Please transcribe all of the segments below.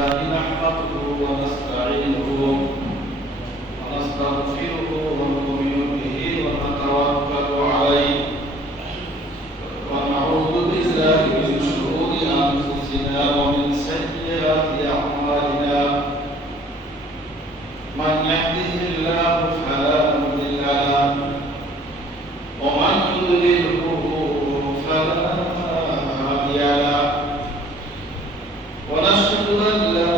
لله نحمده ونستعينه ونستغفره ونؤمن به ونتوكل عليه ونعوذ بالله من شرور أنفسنا ومن سيئات أعمالنا من يهده الله فلا مضل له ومن يضلله فلا هادي له ونشهد أن لا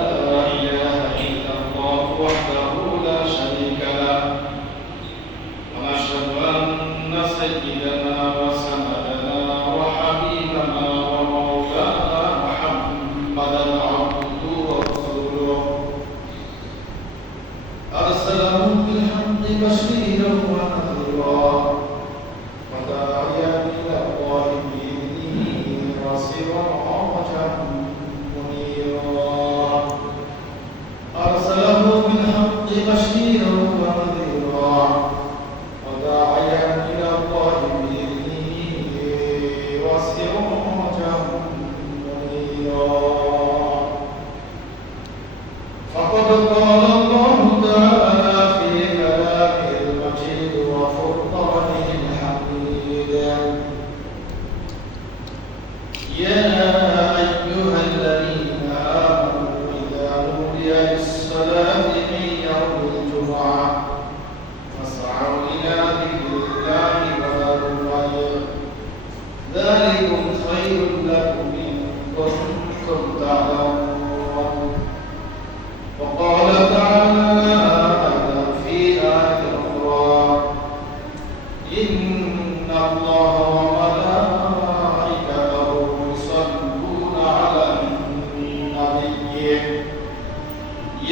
إله إلا الله وحده لا شريك له ونشهد أن سيدنا وسندنا وحبيبنا ومولانا محمدا عبده ورسوله أرسله بالحق بشيرا ونذيرا وداعيا إلى الله بإذنه وسراجا منيرا أرسله بالحق بشيرا ونذيرا وداعيا إلى الله بإذنه وسراجا منيرا فقد قال الله تعالى في كلامه المجيد وفرقانه الحميد يا أيها الذين آمنوا إذا نودي للصلاة من يوم الجمعة فاسعوا إلى ذكر الله وذروا البيع ذلكم خير لكم إن كنتم تعلمون وقال تعالى أيضا في آية أخرى إن الله وملائكته يصلون على النبي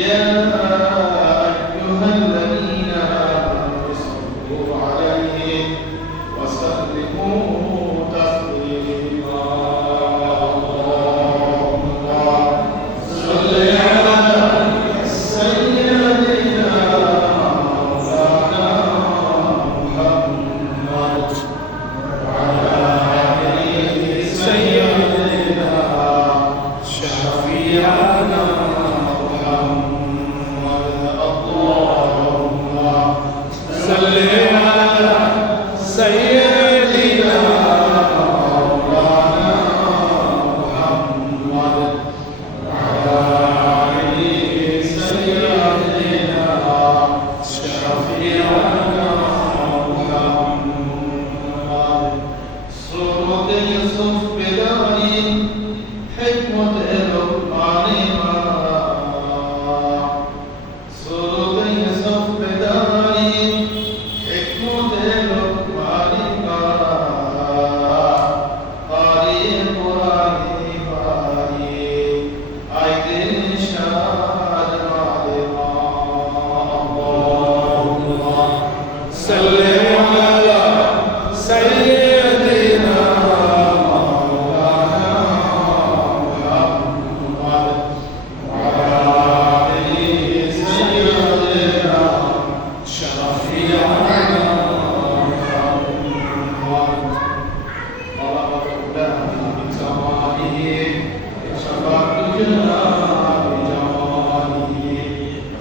يا أيها الذين آمنوا صلوا عليه وسلموا تسليما اللهم صل على سيدنا مولانا محمد وعلى آله سيدنا شفيعنا محمد اللهم صل على سيدنا مولانا محمد وعلى آله سيدنا شفيعنا محمد سورة يوسف بداري حكمة الرحمن سورة يوسف بداري حكمة الرحمن قارئ القرآن قارئ آية الشهادة معلمة اللهم صل على سيدنا مولانا محمد وعلى آله سيدنا شفيعنا محمد طلبة الله بكماله شفاعة الجنان بجماله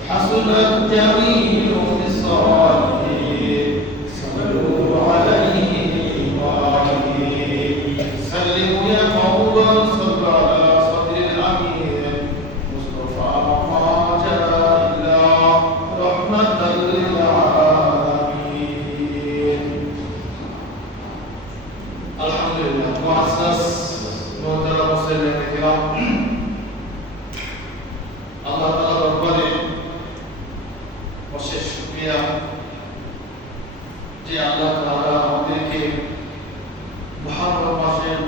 حسنت جميل خصاله صلوا عليه وآله سلموا يا قوم صل على صدر الأمير مصطفى ما جاء إلا رحمة للعالمين الحمد لله معزز محترم مسلمين الكرام আল্লাহ তাআলা দরবারে অশেষ শুকরিয়া যে আল্লাহ তাআলা আমাদেরকে মুহররম মাসের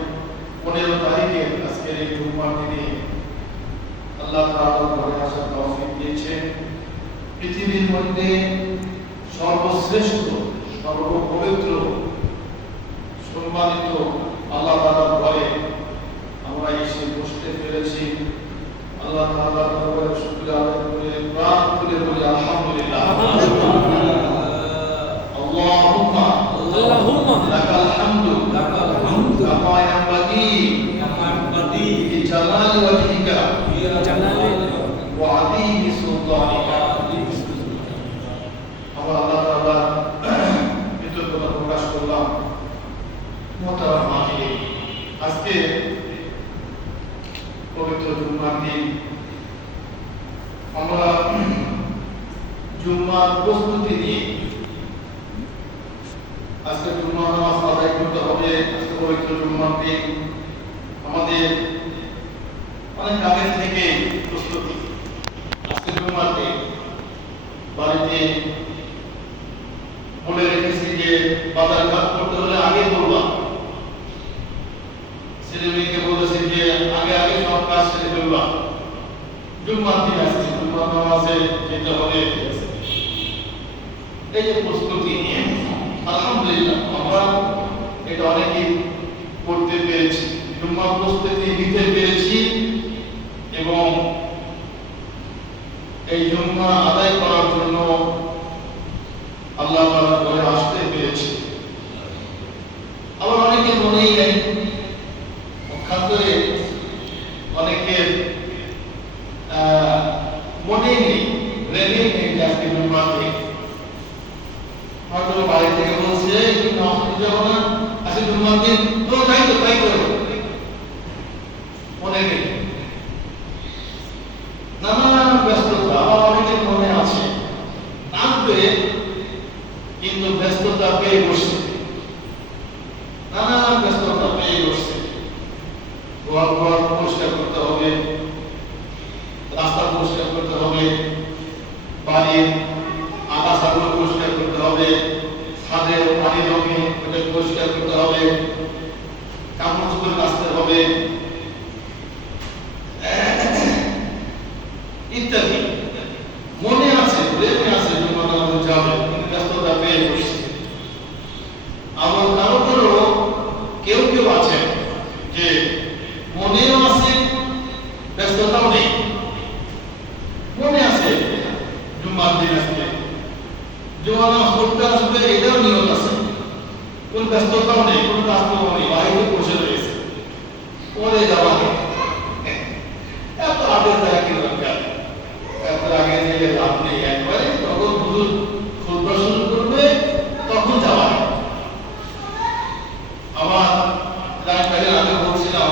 15 তারিখে আজকের এই জুমার দিনে আল্লাহ তাআলা ঘরে আসার তৌফিক দিয়েছেন। পৃথিবীর মধ্যে সর্বশ্রেষ্ঠ সর্বপবিত্র সম্মানিত আল্লাহ তাআলার ঘরে আমরা এসে বসতে পেরেছি। আল্লাহ তাআলার দরবারে শুকরিয়া আদায় করে প্রাণ খুলে বলি আলহামদুলিল্লাহ। আল্লাহুম্মা লাকাল হামদু কামা ইয়ানবাগি লিজালালি ওয়াজহিকা আযীমি সুলতানিকা। আমরা আল্লাহ তাআলা কৃতজ্ঞতা প্রকাশ করলাম। মোহতারাম হাজিরিন, আজকে পবিত্র জুম্মার দিন। আমরা জুম্মার প্রস্তুতি নিয়ে আজকে জুম্মার নামাজ আদায় করতে হবে। আজকে পবিত্র জুম্মার দিন, আমাদের অনেক আগে থেকে প্রস্তুতি। আজকে জুম্মার দিন, বাড়িতে বলে রেখেছি যে বাজার ঘাট করতে হলে আগে বললাম, ছেলে মেয়েকে বলেছি যে আগে আগে সব কাজ সেরে ফেলবা। জুম্মার দিন আসছে, জুম্মার নামাজে যেতে হবে। এই যে প্রস্তুতি নিয়ে আলহামদুলিল্লাহ আমরা এটা অনেকেই করতে পেরেছি, জুম্মার প্রস্তুতি নিতে পেরেছি এবং এই জুম্মা আদায় করার জন্য আল্লাহ তাআলা ঘরে আসতে পেরেছি। আবার অনেকে মনেই নেই, অক্ষান্তরে অনেকের মনেই নেই, রেলেই নেই যে আজকে জুম্মার দিন। হয়তো বাড়ি থেকে বলছে নামাজ যাবো না, আজকে জুম্মার দিন, তো তাই তো তাই করো, মনে নেই। নানান ব্যস্ততা অনেকের মনে আছে, আসবে কিন্তু ব্যস্ততা পেয়ে বসছে, নানান ব্যস্ততা পেয়ে বসছে। ঘর ঘর পরিষ্কার করতে হবে, রাস্তা পরিষ্কার করতে হবে, বাড়ির আগাছাগুলো পরিষ্কার করতে হবে, ছাদের পানি জমে ওটা পরিষ্কার করতে হবে, কাপড় চোপড় কাচতে হবে ইত্যাদি। মনে আছে, প্রেমে আছে জুম্মা নামাজে যাবে, কিন্তু ব্যস্ততা পেয়ে বসছে। আবার কারো কারো কেউ কেউ আছে যে মনেও আছে ব্যস্ততাও নেই, মনে আছে জুম্মার দিন আসবে, জুম্মা নামাজ পড়তে আসবে, এটাও নিয়ত আছে, কোন ব্যস্ততাও নেই, কোন কাজও নেই, বাড়িতে বসে রয়েছে, পরে যাওয়া নেই। এত আগে থাকা কি দরকার? এত আগে গেলে লাভ নেই। একবারে তখন হুজুর খুতবা শুরু করবে, তখন যাওয়া নেই। আবার আগে বলছিলাম,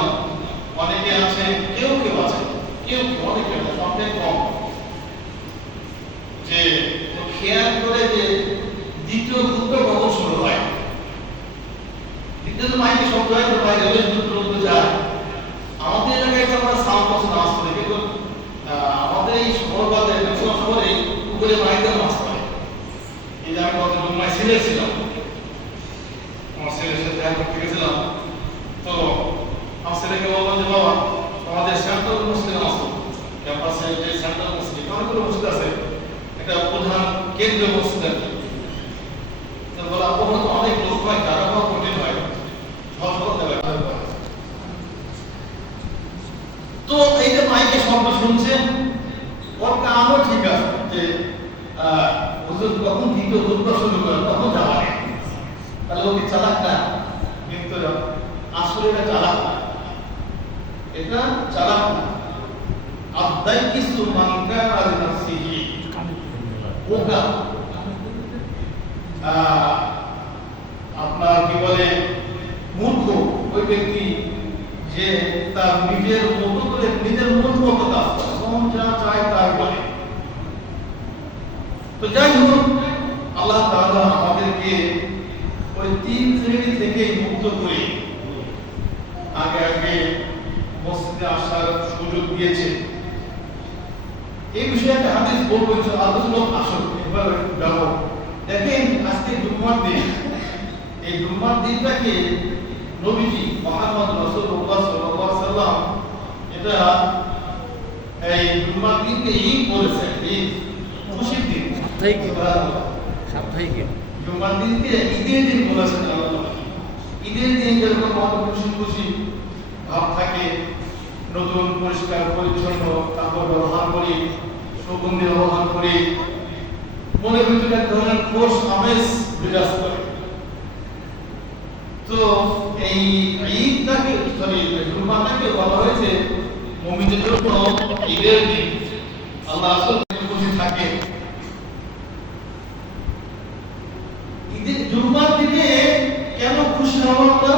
অনেকে আছে, কেউ কেউ আছে, কেউ অনেকে সবটাই কম, যে খেয়াল করে যে দ্বিতীয় খুতবা কখন শুরু হয়। দ্বিতীয় মাইকে শব্দ হয়, তো বাইরে দ্রুত যায়। আমাদের এলাকায় আমরা সাউন্ড বক্স নামাজ পড়ি, কিন্তু আমাদের এই শহর বাদে ম্যাক্সিমাম শহরে উপরে মাইকে নামাজ পড়ে। এই যে আমি গত জুম্মায় সিলেট ছিলাম, আমার ছেলের সাথে দেখা করতে গেছিলাম, তো আমার ছেলেকে বললাম যে বাবা আমাদের সেন্ট্রাল মসজিদে নামাজ পড়ো, ক্যাম্পাসে যে সেন্ট্রাল মসজিদ, অনেকগুলো মসজিদ আছে, একটা প্রধান কেন্দ্রীয় মসজিদ আর কি। তো বলা ওখানে তো অনেক লোক হয়, কারো কারো কঠিন হয়, সব করতে হয়। তো এই যে মাইকে শব্দ শুনছে, ওর কামও ঠিক আছে যে হুজুর কখন দ্বিতীয় খুতবা শুরু করে, তখন যাওয়া নেই। তাহলে ও কি চালাক না? কিন্তু আসলে এটা চালাক না, এটা চালাক না। আদায় কিছু মানকা আর নাফসিহি ওকা, আপনার কি বলে মূর্খ ওই ব্যক্তি যে তার নিজের মতো করে নিজের মতো কাজ করে, মন যা চায় তাই বলে। তো যাই হোক, আল্লাহ তাআলা আমাদেরকে ওই তিন শ্রেণী থেকে মুক্ত করে আগে আগে মসজিদে আসার সুযোগ দিয়েছে। এই বিষয়ে একটা হাদিস বলবো, আলোচনা আসল এবার যাবো। দেখেন আজকে জুম্মার দিন, এই জুম্মার দিনটাকে নবীজি মুহাম্মদ রাসূলুল্লাহ সাল্লাল্লাহু আলাইহি ওয়াসাল্লাম এটা এই জুম্মার দিনকে ঈদ বলেছেন, ঈদ খুশির দিন, সাপ্তাহিক জুম্মার দিনকে ঈদের দিন বলেছেন আল্লাহ। ঈদের দিন যেরকম খুশি খুশি ভাব থাকে, নতুন পরিষ্কার পরিচ্ছন্ন কাপড় ব্যবহার করি, সুগন্ধি ব্যবহার করি, মনের ভিতরে এক ধরনের খোশ আমেজ বিরাজ করে। তো এই ঈদটাকে জুম্মাটাকে বলা হয়েছে মুমিনদের জন্য ঈদের দিন। আল্লাহ রাসূল খুশি থাকে। ঈদের জুমার দিনে কেন খুশি হব আমরা?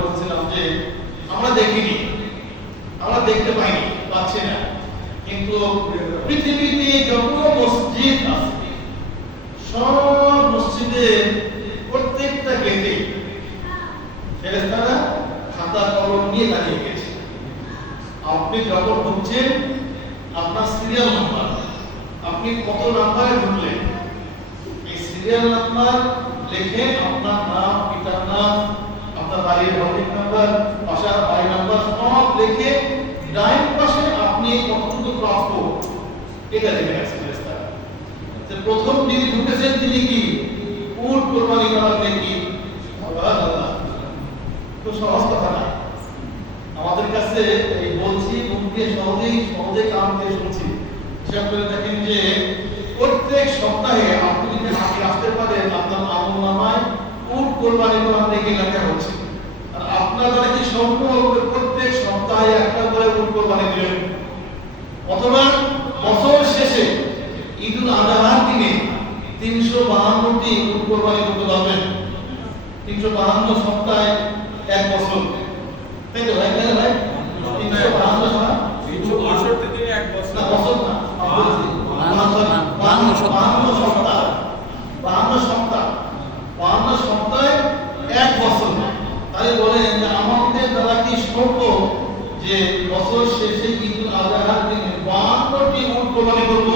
বলছিলাম যে আমরা দেখিনি, আমরা দেখতে পাইনি, পাচ্ছি না, কিন্তু পৃথিবীতে যত মসজিদ আছে সব মসজিদে প্রত্যেকটা গেটে ফেরেশতারা খাতা কলম নিয়ে দাঁড়িয়ে গেছে। আপনি যখন ঢুকছেন আপনার সিরিয়াল নাম্বার, আপনি কত নাম্বারে ঢুকলেন, এই সিরিয়াল নাম্বার লিখে আপনার নাম, পিতার নাম, আপনার বাড়ির ভৌতিক নাম্বার, বাসার বাড়ি নাম্বার সব লিখে ডাইন পাশে আপনি কতটুকু প্রাপ্য এটা লিখে রাখছেন ফেরেশতারা। প্রথম যিনি ঢুকেছেন তিনি কি উট কোরবানি করার নাকি? সুবহানাল্লাহ, তো সহজ কথা না আমাদের কাছে। এই বলছি মুখ দিয়ে সহজে কান দিয়ে শুনছি। হিসাব করে দেখেন যে প্রত্যেক সপ্তাহে আপনি যদি হাতে আসতে পারেন আপনার আমলনামায় উট কোরবানি করার নাকি লেখা হচ্ছে। আর আপনারা কি সম্ভব প্রত্যেক সপ্তাহে একটা করে উট কোরবানি দিবেন? অথবা বছর শেষে ঈদুল আজহার দিনে 352টি উট কোরবানি করতে পারবেন। 352 সপ্তাহে এক বছর, তাই তো ভাই? 352 সপ্তাহ 362 দিনে এক বছর না, বছর না, 52 সপ্তাহ 52 সপ্তাহে এক বছর। তাই বলেন যে আমাদের দ্বারা কি সম্ভব যে বছর শেষে ঈদুল আজহার দিনে 52টি উট কোরবানি করব?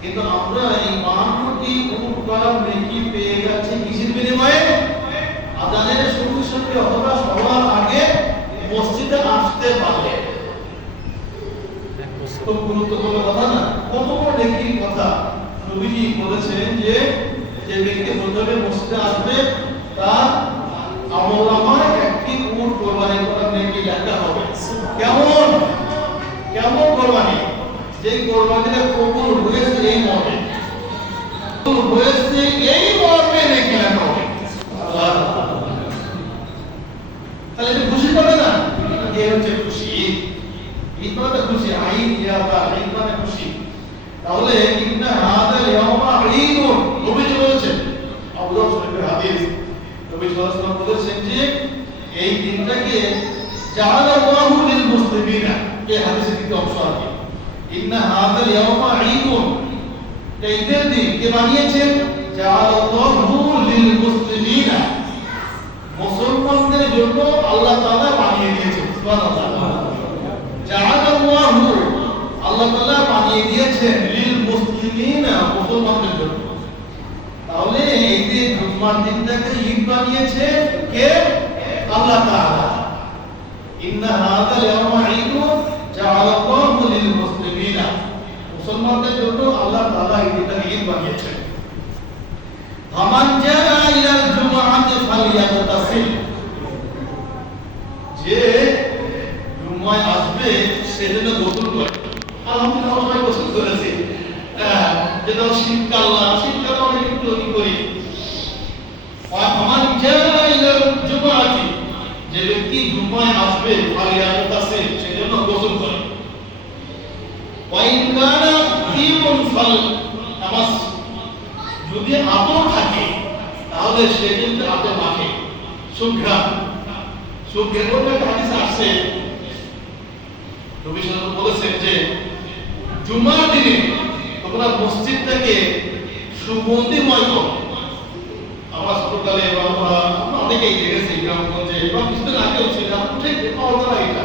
কিন্তু আমরা এই 52টি উট করার নেকি পেয়ে যাচ্ছি কিসের বিনিময়ে? আযানের সঙ্গে সঙ্গে অথবা সবার আগে মসজিদে আসতে পারলে। খুব গুরুত্বপূর্ণ কথা না? কত বড় নেকির কথা নবীজি বলেছেন যে যে ব্যক্তি প্রথমে মসজিদে আসবে তার আমলনামায় একটি উট কোরবানি করার নেকি লেখা হবে। কেমন কেমন কোরবানি? যে কোরবানিটা কবুল হয়েছে এই মর্মে, নেকি লেখা হবে। তাহলে এটা খুশি পাবে না? এ হচ্ছে খুশি। ঈদ মানে খুশি, ঈদ ইয়াবা, ঈদ মানে খুশি। তাহলে ইন্না হাদা ইয়াওমা ঈদুন, নবীজি বলেছেন, আবু দাউদ শরীফের হাদিস, নবী সাল্লাল্লাহু আলাইহি ওয়াসাল্লাম বলেছেন যে এই দিনটাকে জাআলাল্লাহু লিল মুসলিমিনা, এই হাদিসের একটি অংশ আছে। ইন্না হাদা ইয়াওমা ঈদুন, এই ঈদের দিন কে বানিয়েছেন? জাআলাল্লাহু লিল মুসলিমিনা, মুসলমানদের জন্য আল্লাহ তাআলা বানিয়ে দিয়েছেন। সুবহানাল্লাহ, জাআলাল্লাহু, আল্লাহ তাআলা বানিয়ে দিয়েছেন লিল মুসলিমিনা, মুসলমানদের জন্য। তাহলে এই যে জুমার দিনটাকে ঈদ বানিয়েছে কে? আল্লাহ তাআলা। ইন্না হাযাল ইয়াওমা ঈদুন জাআলাল্লাহু লিল মুসলিমিনা, মুসলমানদের জন্য আল্লাহ তাআলা এই দিনটাকে ঈদ বানিয়েছেন। ফামান জাআ ইলাল জুমআতি ফালইয়াগতাসিল, যে জুমায় আসবে সেজন্য গোসল করে। আলহামদুলিল্লাহ সবাই গোসল করেছে। যেটা শীতকাল না, শীতকালে অনেক একটু করি। ফামান জাআ ইলাল জুমআতি, যে ব্যক্তি জুমায় আসবে ফালইয়াগতাসিল, সেজন্য গোসল করে। ওয়া ইন কানা ফীমুন ফাল তামাস, যদি আতর থাকে তাহলে সে কিন্তু আতর মাখে। সুঘ্রাণ একটা হাদিস আসছে, নবী সাল্লাল্লাহু আলাইহি ওয়াসাল্লাম বলেছেন যে জুমার দিনে তোমরা মসজিদটাকে সুগন্ধিময় করো। আমরা ছোটকালে আমরা অনেকেই দেখেছি গ্রামগঞ্জে এবং কিছুদিন আগেও ছিল, ঠিক পাওয়া এটা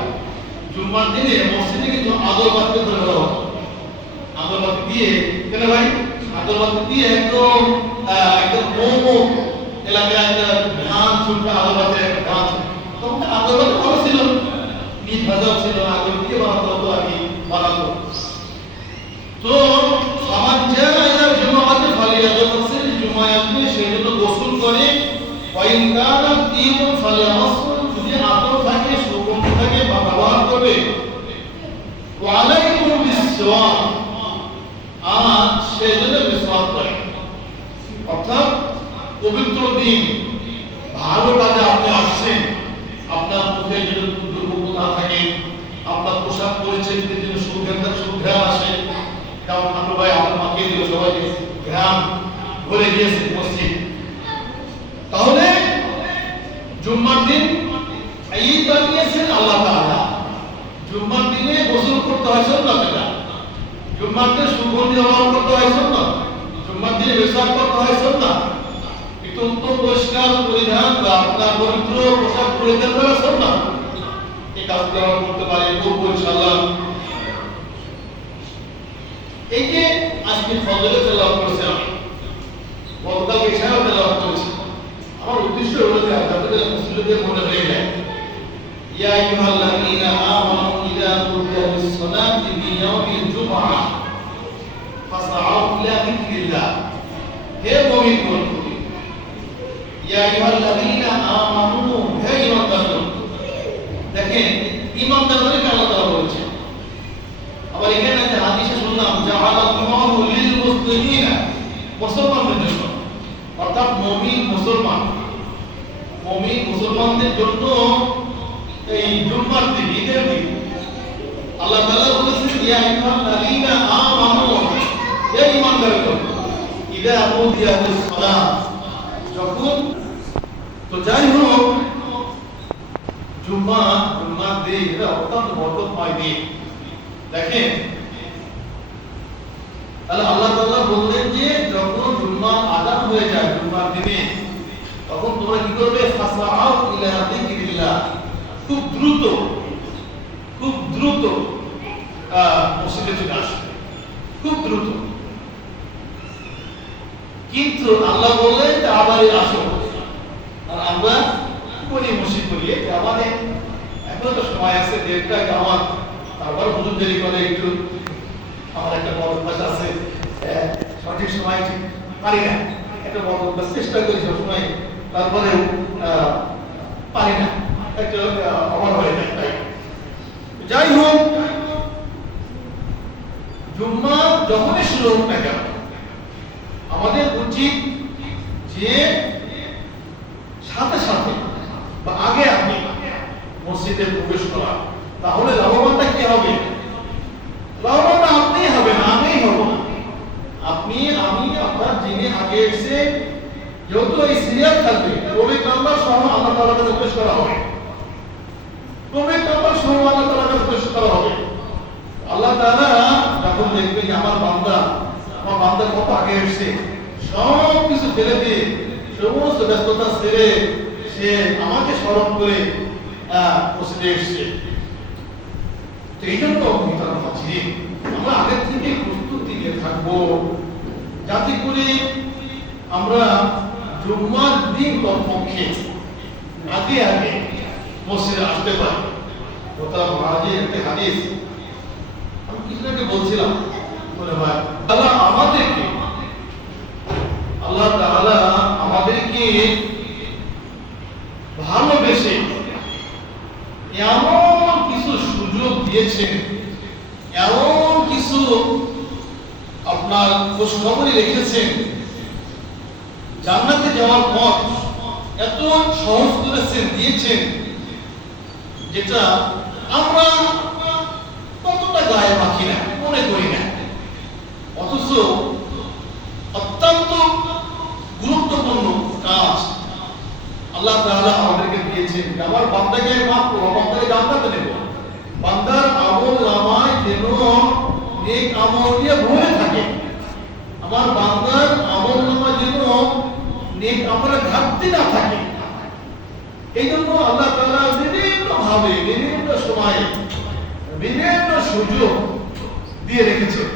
জুমার দিনে মসজিদে কিন্তু আগরবাতি ধরে দেওয়া হতো। আগরবাতি দিয়ে, কেন ভাই? আগরবাতি দিয়ে একদম মোমো এলাকায় একটা ধান ছোট্ট আগরবাতি, একটা ধান। তখন আগরবাতি ভালো ছিল, নিজ ভাজাও ছিল, আগর দিয়ে বানাতো হতো আর কি বানাতো। তো সমাজ জায়গা জুমাতে ফালিয়াগতাসিল, জুমায় আসবে সেই জন্য গোসল করে। ওয়াইন কানা তিমুন ফালিয়ামাসুল, যদি আতর থাকে, সুগন্ধি থাকে বা ব্যবহার করবে। ওয়া আলাইকুম বিসওয়াক, আর সেই জন্য বিসওয়াক করে। অর্থাৎ পবিত্র দিন, ভালো কাজে আপনি আসছেন, আপনার মুখে যদি দুর্গন্ধ না থাকে, আপনার পোশাক পরিচয় জন্য সুঘ্রাণ আসে, কারণ ঠাকুর ভাই আমার মাকে দিল সবাইকে ঘ্রাণ ভরে গিয়েছে মসজিদ। তাহলে জুম্মার দিন ঈদ বানিয়েছেন আল্লাহ তাআলা। জুম্মার দিনে গোসল করতে হয় সুন্নাত, এটা জুম্মার দিনে সুগন্ধি ব্যবহার করতে হয় সুন্নাত, জুম্মার দিনে মেসাক করতে হয় সুন্নাত, অত্যন্ত পরিষ্কার পরিধান বা আপনার পবিত্র পোশাক পরিধান করা সুন্নাত। এই কাজগুলো আমরা করতে পারি, করবো ইনশাআল্লাহ। এই যে আজকে ফজরে তেলাওয়াত করেছি আমি, গতকালকে ইশারা তেলাওয়াত করেছি, আমার উদ্দেশ্য হলো যে যাতে মুসলিমদের মনে হয়ে যায় ইয়া আইয়ুহাল্লাযীনা আমানু ইযা নুদিয়া লিস-সালাতি মিন ইয়াউমিল জুমআহ ফাসআউ ইলা যিকরিল্লাহ। হে মুমিনগণ, ইয়া আইয়ুহাল্লাযীনা আমানু, হে ঈমানদারগণ। দেখেন ঈমানদারদেরকে আল্লাহ তাআলা বলেছেন। আবার এখানে একটা হাদিসে শুনলাম জাআলাল্লাহু লিল মুসলিমিনা, মুসলমানদের জন্য, অর্থাৎ মুমিন মুসলমানদের জন্য এই জুম্মার দিন, ঈদের দিন আল্লাহ তাআলা বলেছেন ইয়া আইয়ুহাল্লাযীনা আমানু, হে ঈমানদারগণ, ইযা নুদিয়া লিস-সালাত, যখন তো যাই হোক জুম্মার দিন এটা অত্যন্ত বরকতময় দিন। দেখেন তাহলে আল্লাহ তাআলা বললেন যে যখন জুম্মার আযান হয়ে যায় জুম্মার দিনে, তখন তোমরা কি করবে? ফাসআউ ইলা যিকরিল্লাহ, খুব দ্রুত মসজিদে চলে আসবে, খুব দ্রুত। কিন্তু আল্লাহ বললেন যে আবার আসো, আর আমরা কোনি মসজিদ করি আমাদের এখনো তো সময় আছে, দেড়টা আমার তারপর হুজুর দেরি করে একটু, আমার একটা বড় অভ্যাস আছে, সঠিক সময় ঠিক পারি না, একটা বড় অভ্যাস চেষ্টা করি সবসময়, তারপরে পারি না, একটা অভাব হয়ে যায়। তাই যাই হোক, জুম্মা যখনই শুরু হোক না কেন আমাদের উচিত যে সাথে সাথে বা আগে আপনি মসজিদে প্রবেশ করা। তাহলে লাভবানটা কি হবে? লাভবানটা আপনিই হবেন, আমিই হব না। আপনি আমি আপনার যিনি আগে এসে, যেহেতু এই সিরিয়াল থাকবে, প্রবেশ নাম্বার সহ আল্লাহ তাআলার কাছে পেশ করা হবে, প্রবেশ নাম্বার সহ আল্লাহ তাআলার কাছে পেশ করা হবে। আল্লাহ তাআলা যখন দেখবে যে আমার বান্দা কত আগে এসেছে, সব কিছু ফেলে দিয়ে, সমস্ত ব্যস্ততা ছেড়ে সে আমাকে স্মরণ করে মসজিদে এসেছে। তো এই জন্য আমরা আগের থেকে প্রস্তুতি নিয়ে থাকবো, যাতে করে আমরা জুম্মার দিন কমপক্ষে আগে মসজিদে আসতে পারি। ওটা মহাজির একটা হাদিস আমি কিছু আগে বলছিলাম, মনে হয় আল্লাহ তাআলা আমাদেরকে ভালোবেসে এমন কিছু সুযোগ দিয়েছেন, এমন কিছু আপনার খোঁজখবরই রেখেছেন, জান্নাতে যাওয়ার পথ এত সহজ করেছেন, দিয়েছেন, যেটা আমরা কতটা গায়ে মাখি না, মনে করি না, অথচ অত্যন্ত গুরুত্বপূর্ণ কাজ আল্লাহ তাআলা আমাদেরকে দিয়েছেন। আমার বান্দাকে মাফ করব, বান্দাকে জান্নাতে নেব, বান্দার আমল নামায় যেন নেক আমল দিয়ে ভরে থাকে, আমার বান্দার আমল নামায় যেন নেক আমলের ঘাটতি না থাকে। এই জন্য আল্লাহ তাআলা বিভিন্ন ভাবে, বিভিন্ন সময়ে, বিভিন্ন সুযোগ দিয়ে রেখেছেন।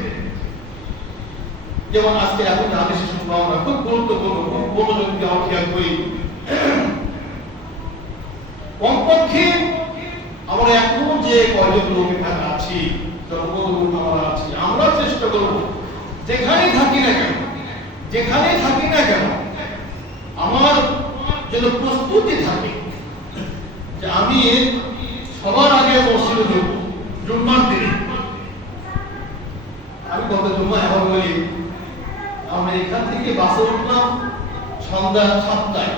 যেমন আজকে এখন হাদিসে শুনলাম, আমরা খুব গুরুত্বপূর্ণ, খুব মনোযোগ দিয়ে খেয়াল করি। কমপক্ষে আমরা এখন যে কয়জন লোক এখানে আছি, যতগুলো লোক আমরা আছি, আমরা চেষ্টা করব যেখানেই থাকি না কেন আমার যেন প্রস্তুতি থাকে যে আমি সবার আগে মসজিদে ঢুকবো জুম্মার দিনে। আমি গত জুম্মা এখন বলি, আমি এখান থেকে বাসে উঠলাম সন্ধ্যা 7টায়,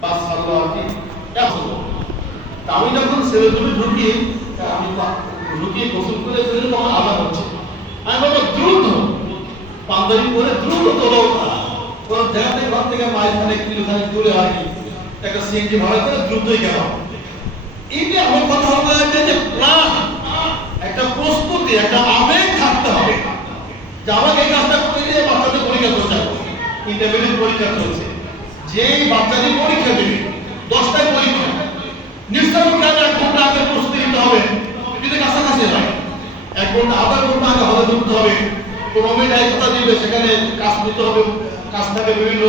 বাস ছাড়লো আর কি, তা আমি যখন সেভেন্টে ঢুকি আমি ঢুকি গোসল করে ফেলে তখন আলাদা হচ্ছে আমি বলবো দ্রুত পাঞ্জাবি পরে দ্রুত তোলা ওঠা কোন জায়গা থেকে ঘর থেকে মাইলখানে কিলোখানে দূরে আর কি একটা সিএনজি ভাড়া করে দ্রুতই গেল। এই যে আমার কথা হলো যে প্ল্যান একটা প্রস্তুতি একটা আবেগ থাকতে হবে যে আমাকে এই কাজটা করতে গিয়ে বাচ্চাদের পরীক্ষা করতে হবে, ইন্টারমিডিয়েট পরীক্ষা চলছে, যেই বাচ্চাদের পরীক্ষা দেবে 10টায় পরীক্ষা নিশ্চয়ই কাজে 1 ঘন্টা আগে প্রস্তুতি নিতে হবে, যদি কাছাকাছি হয় 1 ঘন্টা আধা ঘন্টা আগে হলে ঢুকতে হবে, কোনো মিটাই কথা দিবে সেখানে কাজ নিতে হবে, কাজ থেকে বিভিন্ন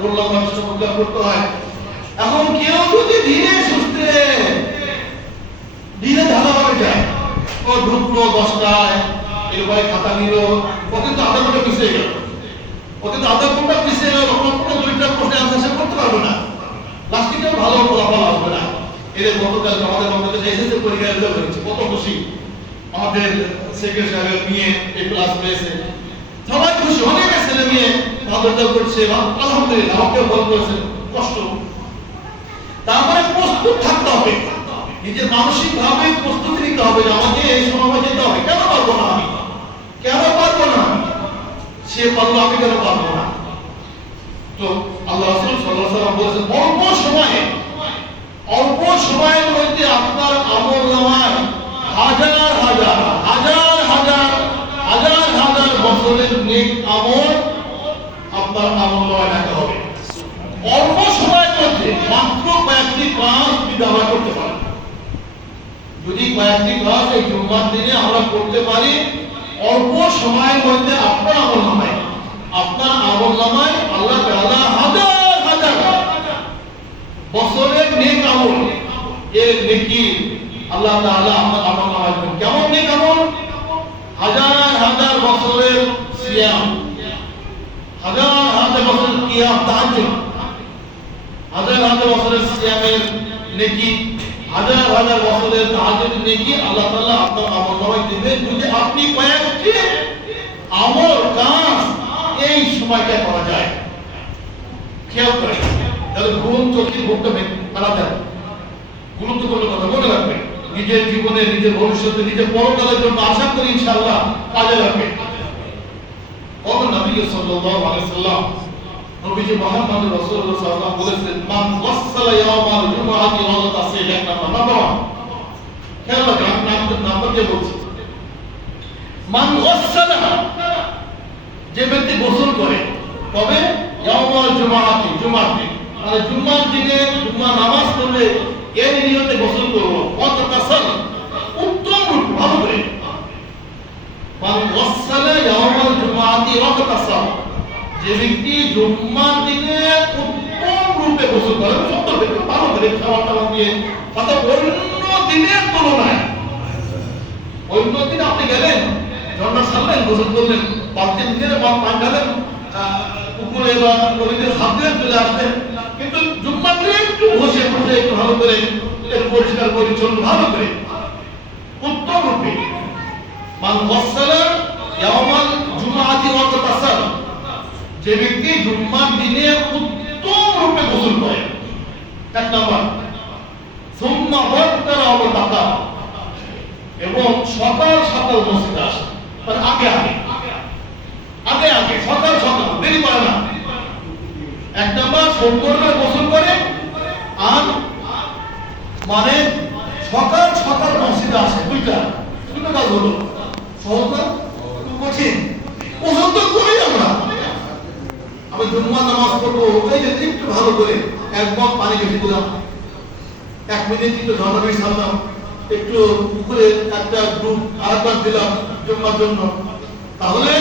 রোল নাম্বার সবগুলো করতে হয়। এখন কেউ যদি ধীরে সুস্থে ধীরে ধারাভাবে যায়, ও ঢুকলো 10টায় এরপরে খাতা নিল, ও কিন্তু আধা ঘন্টা পিছিয়ে গেল, ও কিন্তু আধা ঘন্টা পিছিয়ে গেল, কোনো 2টা প্রশ্নে আনসার সে করতে পারবে না, লাস্টিকেও ভালো ফলাফল আসবে না। এদের গতকাল আমাদের বাংলাদেশে এসএসসি পরীক্ষা রেজাল্ট হয়েছে, কত খুশি আমাদের সেক্রেটারি সাহেব নিয়ে এই ক্লাস পেয়েছে, সবাই খুশি, অনেকে ছেলে নিয়ে ভালো রেজাল্ট করছে, আলহামদুলিল্লাহ, আমাকেও ভালো করেছে, কষ্ট। তারপরে প্রস্তুত থাকতে হবে, নিজের মানসিক ভাবে প্রস্তুতি নিতে হবে যে আমাকে এই সময় যেতে হবে, কেন পারবো না আমি, কেন পারবো না সে পারলো আমি কেন পারবো না। তো আল্লাহ রাসূল সাল্লাল্লাহু আলাইহি ওয়াসাল্লাম বলেছেন অল্প সময়ের মধ্যে আপনার আমলনামায় হাজার হাজার হাজার হাজার হাজার হাজার বছরের নেক আমল আপনার আমলনামায় লেখা হবে। অল্প সময়ের মধ্যে মাত্র কয়েকটি কাজ যদি আমরা করতে পারি, যদি কয়েকটি কাজ এই জুম্মার দিনে আমরা করতে পারি, অল্প সময়ের মধ্যে আপনার আমলনামায় আল্লাহ তাআলা হাজার হাজার বছরের নেক আমল এর নেকি আল্লাহ তাআলা আপনার আমলনামায় দেবেন। কেমন নেক আমল? হাজার হাজার বছরের সিয়াম, হাজার হাজার বছরের কিয়াম তাহাজ্জুদ, হাজার হাজার বছরের সিয়ামের নেকি, হাজার হাজার বছরের তাহাজ্জুদের নেকি আল্লাহ তাআলা আপনার আমলনামায় দিবেন যদি আপনি কয়েকটি আমল কাজ এই সময়টা করা যায়। খেয়াল করেন, তাহলে ঘুম চোখের ঘুমটা বাড়াতে হবে, গুরুত্বপূর্ণ কথা মনে রাখবেন, নিজের জীবনে নিজের ভবিষ্যতে নিজের পরকালের জন্য আশা করি ইনশাআল্লাহ কাজে লাগবে। নবী সাল্লাল্লাহু আলাইহি ওয়াসাল্লাম নবীজি মুহাম্মদ রাসূলুল্লাহ সাল্লাল্লাহু আলাইহি ওয়াসাল্লাম বলেছেন, মান ওয়াসালা ইয়াওমাল জুমআতি রাওয়াতা সাইয়্যিদ নাম্বার 1 খেয়াল রাখবেন, নাম্বার দিয়ে বলছি, মান ওয়াসালা যে ব্যক্তি গোসল করে, তবে ইয়াওমাল জুমআতি জুমার দিন, মানে জুমার দিনে জুমা নামাজ পড়লে এই নিয়তে গোসল করব, ওয়াতাসাল উত্তম রূপ ভালো করে, মান ওয়াসালা ইয়াওমাল জুমআতি ওয়াতাসাল যে ব্যক্তি জুম্মার দিনে উত্তম রূপে গোসল করে, সুন্দর করে ভালো করে খাওয়া টাওয়া দিয়ে, অর্থাৎ অন্য দিনের তুলনায়, অন্য দিন আপনি গেলেন ঝর্ণা ছাড়লেন, গোসল করলেন, বালতি নিয়ে পানি ঢালেন পুকুরে বা নদীতে হাত দিয়ে চলে আসলেন, কিন্তু জুম্মার দিনে একটু বসে বসে একটু ভালো করে পরিষ্কার পরিচ্ছন্ন ভালো করে উত্তম রূপে, মান ওয়াসালা ইয়াওমাল জুমআতি ওয়াতাসাল যে ব্যক্তি জুম্মার দিনে উত্তম রূপে গোসল করে, 1 নাম্বার, সুম্মা বাক্কারা ওয়া তাকা, এবং সকাল সকাল মসজিদে আসে, মানে আগে সকাল সকাল, দেরি করে না। 1 নাম্বার সুন্দর করে গোসল করে, আর মানে সকাল সকাল মসজিদে আসে, দুইটা কাজ হলো, সহজ না কঠিন? গোসল তো করি আমরা, আমি জুম্মা নামাজ পড়বো, এই যে একটু ভালো করে 1 মগ পানি বেশি দিলাম, 1 মিনিট একটু ঝর্ণা বেশি ছাড়লাম, একটু পুকুরে একটা ডুব আরেকবার দিলাম জুম্মার জন্য, তাহলে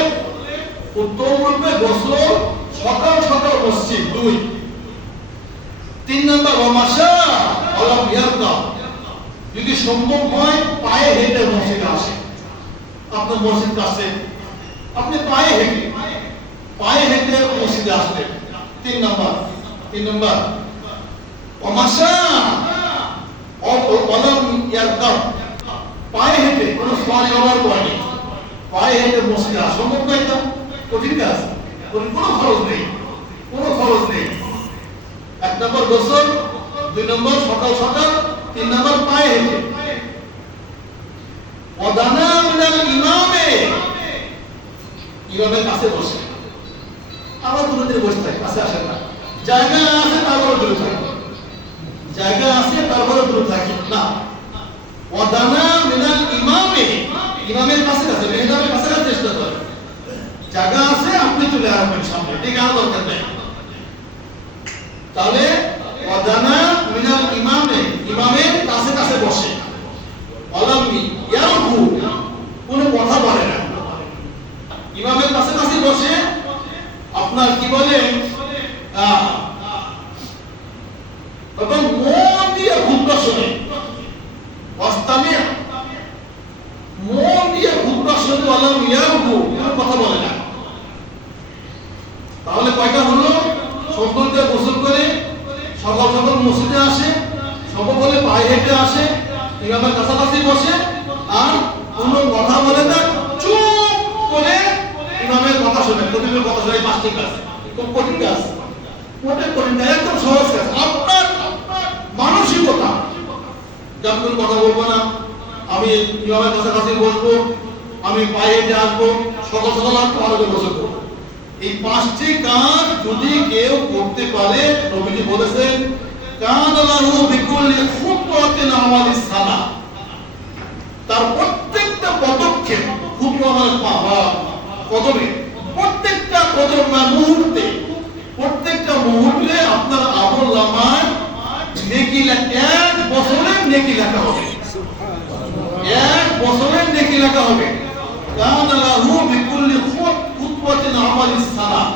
উত্তম রূপে গোসল সকাল সকাল মসজিদ 2। 3 নাম্বার ওয়ামাশা আলাম ইয়ারকা, যদি সম্ভব হয় পায়ে হেঁটে মসজিদে আসে, আপনার মসজিদ কাছে, আপনি পায়ে হেঁটে মসজিদে আসবেন। 3 নাম্বার ওয়ামাশা আলাম ইয়ারকা, পায়ে হেঁটে, কোনো সওয়ারি ব্যবহার করেনি, পায়ে হেঁটে মসজিদে আসা সম্ভব নয়, এটা কঠিন কাজ, কোনো খরচ নেই। 1 নম্বর গোসল, 2 নম্বর সকাল সকাল তিন নম্বর পায়ে হেঁটে। ওয়াদানা মিনাল ইমামে, ইমামের কাছে বসে। আবার দূরে দূরে বসে থাকে, কাছে আসে না। জায়গা আছে তারপরে দূরে থাকে, জায়গা আছে তারপরে দূরে থাকে না। ওয়াদানা মিনাল ইমামে, ইমামের কাছে কাছে, মেহরাবের কাছে কাছে চেষ্টা করে। জায়গা আছে আপনি চলে আসবেন সামনে, ঠিক আছে, দরকার নেই। তাহলে ওয়াদানা মিনাল ইমামে, ইমামের কাছে কাছে বসে। ওয়ালামি ইয়ারহু, কোনো কথা বলে না। ইমামের কাছে কাছে বসে আপনার কি বলে এবং মন দিয়ে খুতবা শোনে। ওয়াস্তামি, মন দিয়ে খুতবা শোনে। ওয়ালামি ইয়ারহু, কোনো কথা বলে না। তাহলে কয়টা হলো? সকলকে গোসল করে সকাল সকাল মসজিদে আসে, সকলে পায়ে হেঁটে আসে, ইমামের কাছাকাছি বসে, আর কোনো কথা বলে না, চুপ করে ইমামের কথা শুনে, খতিবের কথা শুনে। পাঁচটি কাজ, খুব কঠিন কাজ, মোটেই কঠিন না, একদম সহজ কাজ। আপনার মানসিকতা, যেমন কোনো কথা বলবো না, আমি ইমামের কাছাকাছি বসবো, আমি পায়ে হেঁটে আসবো, সকাল সকাল আসবো, আরো গোসল করবো। এই পাঁচটি কাজ যদি কেউ করতে পারে, নবীজি বলেছেন কানা লাহু বিকুল্লি খুতওয়াতিন আমালিস সালাহ, তার প্রত্যেকটা পদক্ষেপ, খুতওয়া মানে কদমে, প্রত্যেকটা কদম মুহূর্তে, প্রত্যেকটা মুহূর্তে আপনার আমলনামায় নেকি লেখা, 1 বছরের নেকি লেখা হবে। 1 বছরের নেকি লেখা হবে। কানা লাহু বিকুল্লি খুতওয়াতিন আমালিস সালাহ,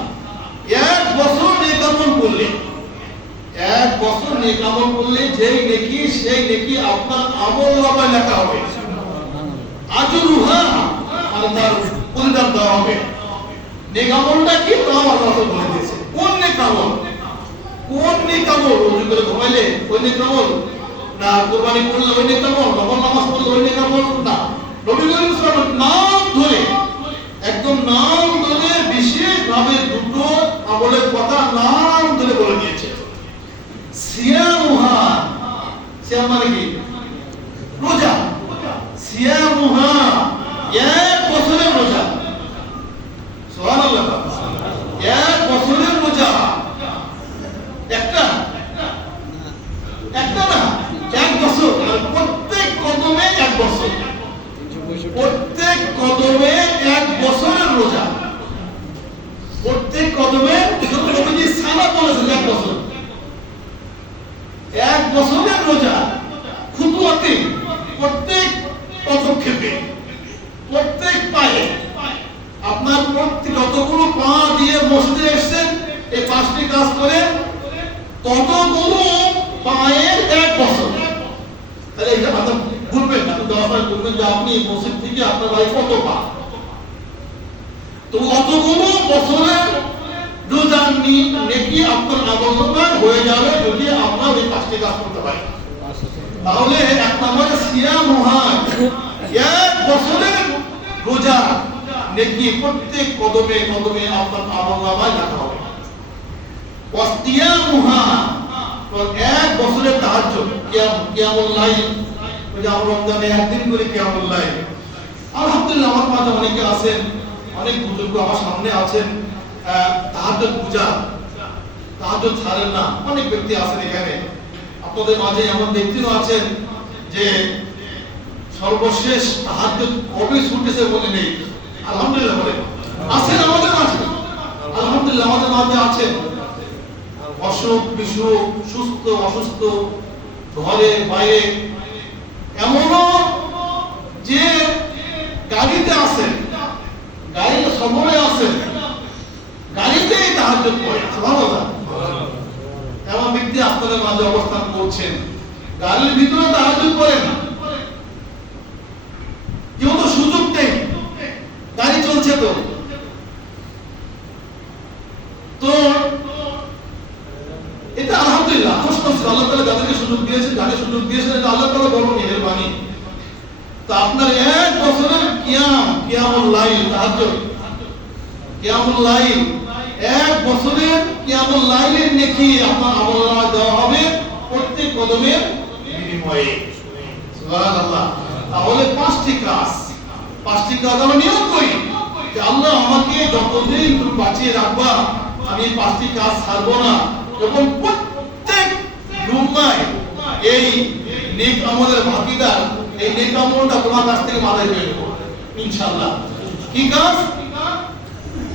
1 বছর নেক আমল করলে, 1 বছর নেক আমল করলে যেই নেকি সেই নেকি আপনার আমলনামায় লেখা হবে। আজরুহা, মানে তার পরিদান দেওয়া হবে। নেক আমলটা কি তা আল্লাহ রাসূল বলে দিয়েছে। কোন নেক আমল? কোন নেক আমল? ওযু করে ঘুমাইলে ওই নেক আমল না, কুরবানি করলে ওই নেক আমল, নফল নামাজ পড়লে ওই নেক আমল না। নবী করিম সাল্লাল্লাহু আলাইহি ওয়াসাল্লাম নাম ধরে, একদম নাম ধরে বিশেষভাবে দুটো আমলের কথা নাম ধরে বলে দিয়েছে। সিয়ামুহা, সিয়াম মানে কি? রোজা। সিয়ামুহা, 1 বছরের রোজা। সুবহানাল্লাহ, 1 বছরের রোজা। একটা না, 1 বছর। আর প্রত্যেক কদমে 1 বছর, প্রত্যেক কদমে 1 বছরের রোজা। প্রত্যেক কদমে নবীজি সানা বলেছেন 1 বছর, 1 বছরের রোজা। খুতওয়াতে, প্রত্যেক পদক্ষেপে, প্রত্যেক পায়ে, আপনার প্রত্যেক যতগুলো পা দিয়ে মসজিদে এসেছেন এই 5টি কাজ করে, ততগুলো পায়ের 1 বছর। তাহলে এটা আপনি বলবেন, আপনি দেওয়ার পরে বলবেন যে আপনি মসজিদ থেকে আপনার বাড়ি কত পা, তো অতগুলো বছরের রোজা নেকি আপনার আমলনামায় হয়ে যাবে যদি আপনার এই 5টি কাজ করতে পারেন। তাহলে 1 নম্বরে সিয়ামুহা, 1 বছরের রোজা নেকি প্রত্যেক কদমে কদমে আপনার আমলনামায় লেখা হবে। ওয়াসতিয়ামুহা, 1 বছরের তাহাজ্জুদ, কিয়ামুল লাইল, ওই যে আমরা রমজানে একদিন করে কিয়ামুল লাইল। আলহামদুলিল্লাহ আমার মাঝে অনেকে আছেন, অনেক বুজুর্গ আমার সামনে আছেন, তাহাজ্জুদ পূজা, তাহাজ্জুদ ছাড়েন না। অনেক ব্যক্তি আছেন এখানে, আপনাদের মাঝে এমন ব্যক্তিও আছেন যে সর্বশেষ তাহাজ্জুদ কবে ছুটেছে বলে নেই। আলহামদুলিল্লাহ বলে আছেন আমাদের মাঝে, আলহামদুলিল্লাহ আমাদের মাঝে আছেন। অসুখ বিসুখ, সুস্থ অসুস্থ, ঘরে বাইরে, এমনও যে গাড়িতে আছেন, গাড়িতে সফরে আছেন, গাড়িতেই তাহাজ্জুদ পড়ে। সুবহানাল্লাহ, এমন ব্যক্তি আপনাদের মাঝে অবস্থান করছেন, গাড়ির ভিতরে তাহাজ্জুদ পড়েন। যেহেতু সুযোগ নেই, গাড়ি চলছে তো এটা আলহামদুলিল্লাহ খুশনসিব, আল্লাহ তাআলা যাদেরকে সুযোগ দিয়েছেন, যাদের সুযোগ দিয়েছেন, এটা আল্লাহ তাআলা বড় মেহেরবানি। তো আপনার 1 বছরের কিয়ামুল লাইল, তাহাজ্জুদ, কিয়ামুল লাইল, 1 বছরের কিয়ামুল লাইলের নেকি আপনার আমলনামায় দেওয়া হবে প্রত্যেক কদমের বিনিময়ে। বিনিময়ে। সুবহানাল্লাহ। তাহলে পাঁচটি কাজ আমরা নিয়ত করি যে আল্লাহ আমাকে যতদিন তুমি বাঁচিয়ে রাখবা আমি এই পাঁচটি কাজ ছাড়বো না, এবং প্রত্যেক জুম্মায় এই নেক আমলের ভাগীদার, এই নেক আমলটা তোমার কাছ থেকে মাথায় পেয়ে নেবো ইনশাআল্লাহ। কি কাজ?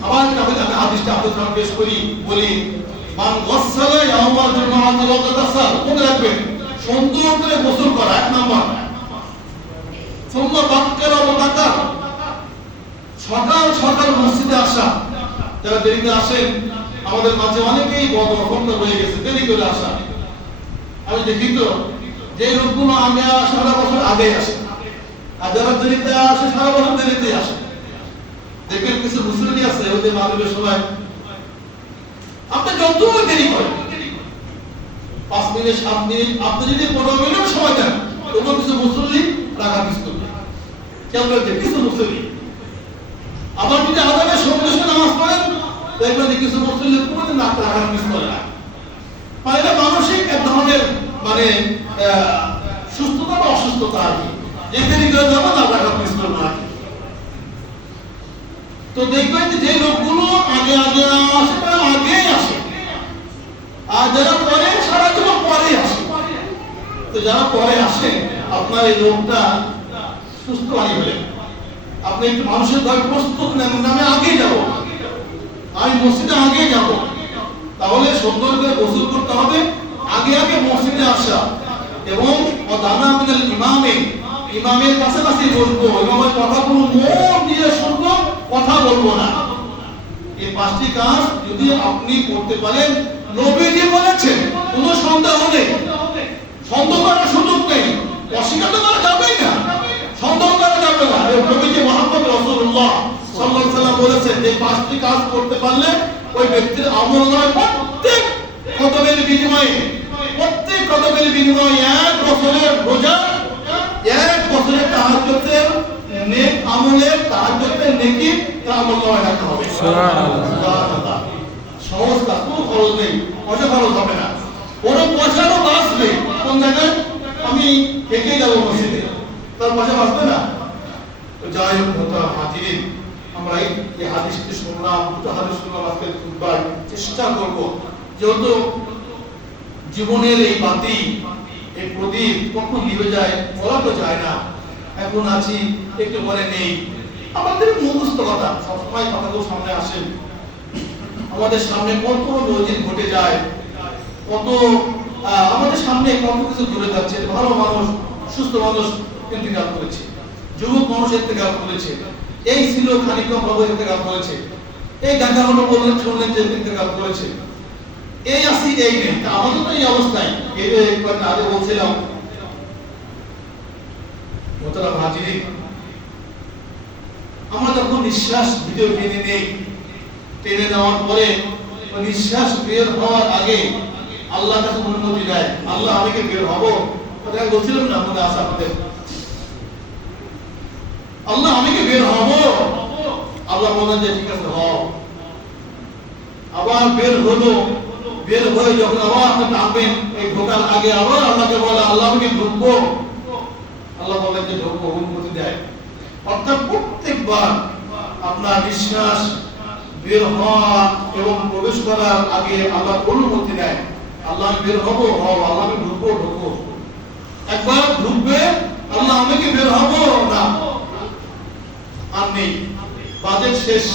আবার তাহলে আমি হাদিসটা আপনাদের সামনে পেশ করি, বলি মান ওয়াসালা ইয়াউমাল জুমআতি ওয়া তাসাল, মনে রাখবেন সুন্দর করে গোসল করা এক নাম্বার। সুম্মা বাক্কারা ওয়া তাকার, সকাল সকাল মসজিদে আসা। যারা দেরিতে আসেন আমাদের মাঝে অনেকেই বদঅভ্যাস হয়ে গেছে দেরি করে আসা। আমি দেখি তো যে লোকগুলো আগে সারা বছর আগে আসে, আর যারা দেরিতে আসে সারা বছর দেরিতে আসে। দেখবেন কিছু মুসলিম আছে ওদের মাগরিবের সময় আপনি যত দেরি করেন 5 মিনিট 7 মিনিট, আপনি যদি 15 মিনিট সময় দেন তবুও কিছু মুসলিম রাখা মিস করবে। কেউ বলতে কিছু মুসলিম আবার যদি আযানের সঙ্গে সঙ্গে নামাজ পড়েন দেখবেন যে কিছু মুসলিম কোনোদিন না রাখা মিস করে না। মানে এটা মানসিক এক ধরনের মানে সুস্থতা বা অসুস্থতা আর কি, যে দেরি করে যাবো না রাখা মিস করবো না। তো দেখবেন যে লোকগুলো আগে আগে আসে তারা আগেই আসে, আর যারা পরে সারা জীবন পরে আসে। তো যারা পরে আসে আপনার এই লোকটা সুস্থ হয়ে আপনি একটু মানুষের ধরে প্রস্তুত নেন, আমি আগে যাব, আমি মসজিদে আগে যাব। তাহলে সুন্দর করে গোসল করতে হবে, আগে আগে মসজিদে আসা, এবং দানা মিনাল ইমামে, ইমামের কাছাকাছি বসবো, ইমামের কথাগুলো মন দিয়ে শুনবো, কথা বলবো না। এই পাঁচটি কাজ যদি আপনি করতে পারেন, নবীজি বলেছেন কোনো সন্দেহ নেই, সন্দেহ করার সুযোগ নেই, অস্বীকার তো করা যাবেই না, সন্দেহ করা যাবে না। নবীজি মুহাম্মদ রাসূলুল্লাহ সাল্লাল্লাহু আলাইহি ওয়াসাল্লাম বলেছেন যে পাঁচটি কাজ করতে পারলে ওই ব্যক্তির আমলনামায় প্রত্যেক কদমের বিনিময়ে এক বছরের রোজা, এক বছরের তাহাজ্জুদের নেক আমলের তাহাজ্জুদের নেকি তার আমলনামায় রাখা হবে। সুবহানাল্লাহ। সহজ কাজ, কোনো খরচ নেই, পয়সা খরচ হবে না, কোনো পয়সারও বাঁচবে। কোন জায়গায় আমি হেঁটেই যাবো মসজিদে, তার পয়সা বাঁচবে না। তো যাই হোক মোহতারাম হাজিরিন, আমরা এই হাদিসটি শুনলাম, দুটো হাদিস শুনলাম আজকে খুতবায়। চেষ্টা করবো যেহেতু জীবনের এই বাতি, এই প্রদীপ কখন নিভে যায় বলা তো যায় না। এখন আছি একটু পরে নেই, আমাদের মুখস্থ কথা সবসময় কথাগুলো সামনে আসেন। আমাদের সামনে কত নজির ঘটে যায়, কত আমাদের সামনে কত কিছু ঘুরে যাচ্ছে। ভালো মানুষ, সুস্থ মানুষ ইন্তেকাল করেছে, যুবক মানুষ ইন্তেকাল করেছে, এই ছিল খানিক বাবু ইন্তেকাল করেছে, এই দেখা হলো বললেন শুনলেন যে ইন্তেকাল করেছে, এই আসি এই নেই। আমাদের তো এই অবস্থায় এই কয়েকটা আগে বলছিলাম মোহতারাম হাজিরিন, আমরা যখন নিঃশ্বাস ভিতরে টেনে নেই, টেনে নেওয়ার পরে নিঃশ্বাস বের হওয়ার আগে আল্লাহর কাছে অনুমতি দেয়, আল্লাহ আমাকে বের হবো, কথা বলছিলাম না মনে আছে আপনাদের, আল্লাহ আমাকে বের হবো, আল্লাহ বলেন যে ঠিক আছে হও। আবার বের হলো, বের হয়ে যখন আবার আপনি নামবেন এই ঢোকার আগে আবার আল্লাহকে বলে আল্লাহ আমাকে ঢুকবো, আল্লাহ বলেন যে ঢুকবো, অনুমতি দেয়। অর্থাৎ প্রত্যেকবার আপনার নিঃশ্বাস বের হওয়া এবং প্রবেশ করার আগে আল্লাহ অনুমতি দেয়, আল্লাহ আমি বের হবো, হও, আল্লাহ আমি ঢুকবো, ঢুকবো। একবার ঢুকবে আল্লাহ আমাকে বের হবো না, আর নেই, বাজেট শেষ,